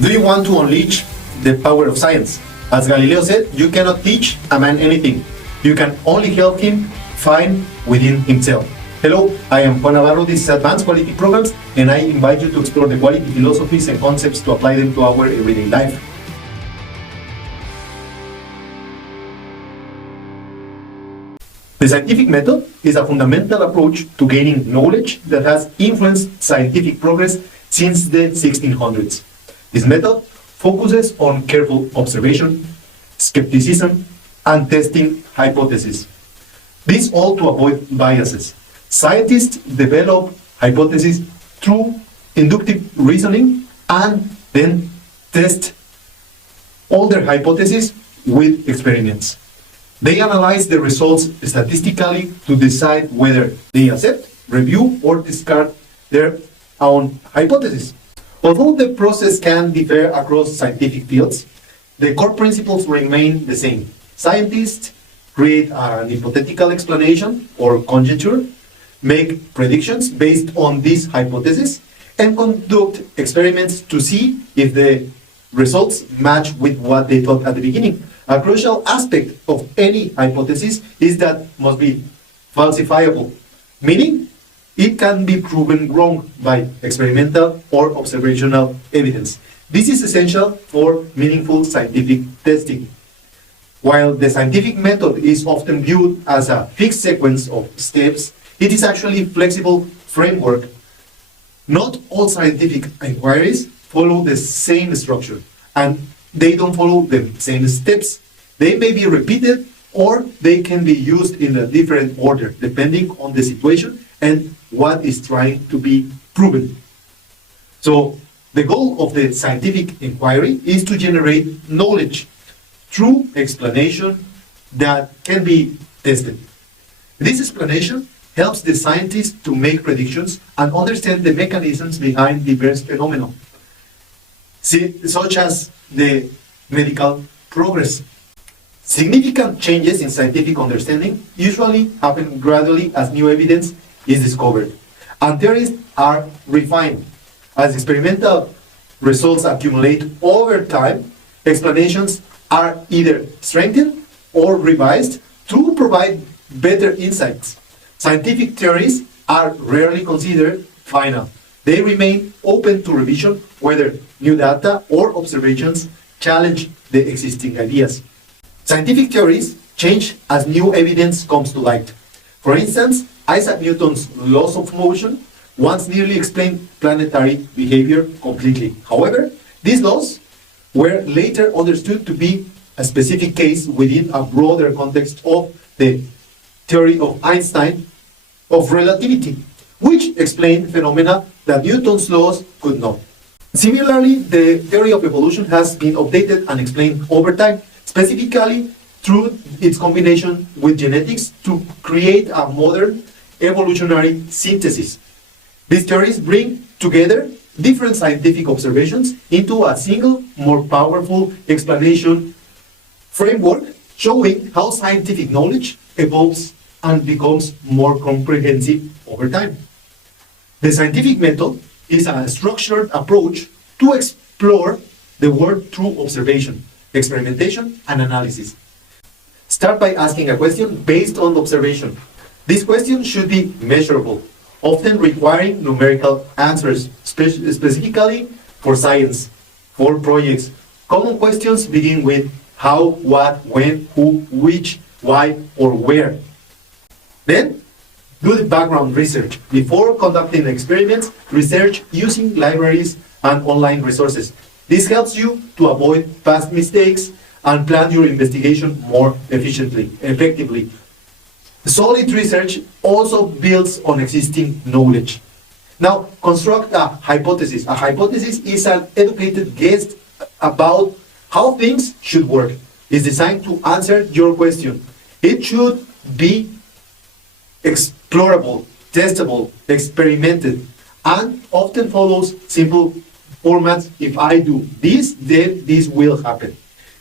Do you want to unleash the power of science? As Galileo said, you cannot teach a man anything. You can only help him find within himself. Hello, I am Juan Navarro. This is Advanced Quality Programs, and I invite you to explore the quality philosophies and concepts to apply them to our everyday life. The scientific method is a fundamental approach to gaining knowledge that has influenced scientific progress since the 1600s. This method focuses on careful observation, skepticism, and testing hypotheses. This all to avoid biases. Scientists develop hypotheses through inductive reasoning and then test all their hypotheses with experiments. They analyze the results statistically to decide whether they accept, review, or discard their own hypothesis. Although the process can differ across scientific fields, the core principles remain the same. Scientists create an hypothetical explanation or conjecture, make predictions based on this hypothesis, and conduct experiments to see if the results match with what they thought at the beginning. A crucial aspect of any hypothesis is that it must be falsifiable, meaning it can be proven wrong by experimental or observational evidence. This is essential for meaningful scientific testing. While the scientific method is often viewed as a fixed sequence of steps, it is actually a flexible framework. Not all scientific inquiries follow the same structure, and they don't follow the same steps. They may be repeated or they can be used in a different order depending on the situation and what is trying to be proven. So the goal of the scientific inquiry is to generate knowledge through explanation that can be tested. This explanation helps the scientist to make predictions and understand the mechanisms behind diverse phenomena, such as the medical progress. Significant changes in scientific understanding usually happen gradually as new evidence is discovered, and theories are refined. As experimental results accumulate over time, explanations are either strengthened or revised to provide better insights. Scientific theories are rarely considered final. They remain open to revision whether new data or observations challenge the existing ideas. Scientific theories change as new evidence comes to light. For instance, Isaac Newton's laws of motion once nearly explained planetary behavior completely. However, these laws were later understood to be a specific case within a broader context of the theory of Einstein of relativity, which explained phenomena that Newton's laws could not. Similarly, the theory of evolution has been updated and explained over time, specifically through its combination with genetics to create a modern evolutionary synthesis. These theories bring together different scientific observations into a single, more powerful explanation framework, showing how scientific knowledge evolves and becomes more comprehensive over time. The scientific method is a structured approach to explore the world through observation, experimentation, and analysis. Start by asking a question based on observation. This question should be measurable, often requiring numerical answers, specifically for science, for projects. Common questions begin with how, what, when, who, which, why, or where. Then, do the background research. Before conducting experiments, research using libraries and online resources. This helps you to avoid past mistakes and plan your investigation more effectively. Solid research also builds on existing knowledge. Now, construct a hypothesis. A hypothesis is an educated guess about how things should work. It's designed to answer your question. It should be explorable, testable, experimented, and often follows simple formats. If I do this, then this will happen.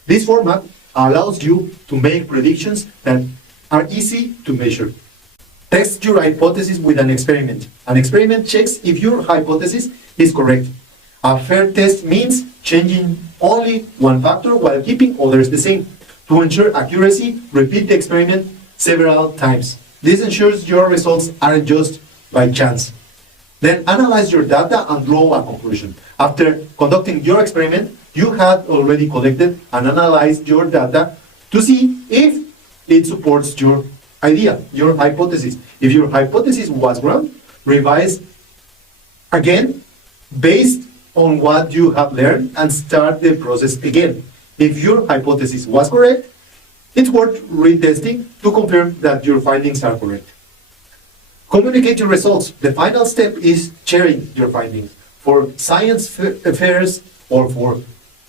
This format allows you to make predictions that are easy to measure. Test your hypothesis with an experiment. An experiment checks if your hypothesis is correct. A fair test means changing only one factor while keeping others the same. To ensure accuracy, repeat the experiment several times. This ensures your results aren't just by chance. Then analyze your data and draw a conclusion. After conducting your experiment, you have already collected and analyzed your data to see if it supports your idea, your hypothesis. If your hypothesis was wrong, revise again based on what you have learned and start the process again. If your hypothesis was correct, it's worth retesting to confirm that your findings are correct. Communicate your results. The final step is sharing your findings. For science fairs or for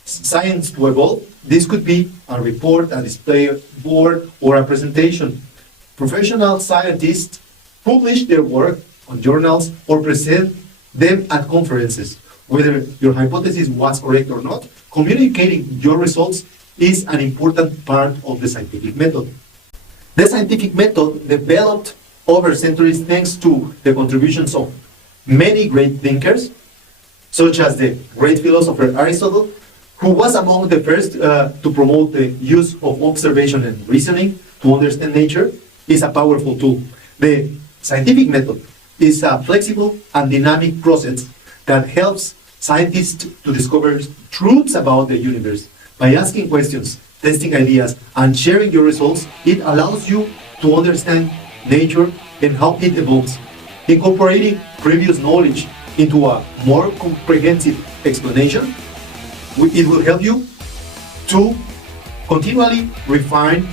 science to evolve, this could be a report, a display board, or a presentation. Professional scientists publish their work on journals or present them at conferences. Whether your hypothesis was correct or not, communicating your results is an important part of the scientific method. The scientific method developed over centuries thanks to the contributions of many great thinkers, such as the great philosopher Aristotle, who was among the first to promote the use of observation and reasoning to understand nature, is a powerful tool. The scientific method is a flexible and dynamic process that helps scientists to discover truths about the universe. By asking questions, testing ideas, and sharing your results, it allows you to understand nature and how it evolves. Incorporating previous knowledge into a more comprehensive explanation, it will help you to continually refine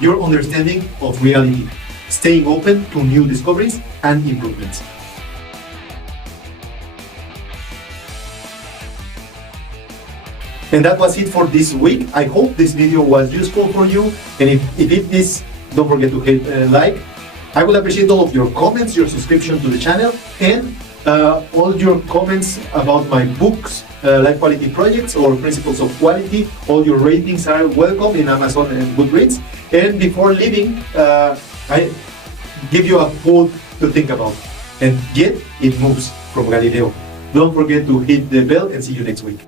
your understanding of reality, staying open to new discoveries and improvements. And that was it for this week. I hope this video was useful for you. And if it is, don't forget to hit like. I will appreciate all of your comments, your subscription to the channel, and all your comments about my books, life quality projects, or principles of quality. All your ratings are welcome in Amazon and Goodreads. And before leaving, I give you a quote to think about. And yet it moves, from Galileo. Don't forget to hit the bell and see you next week.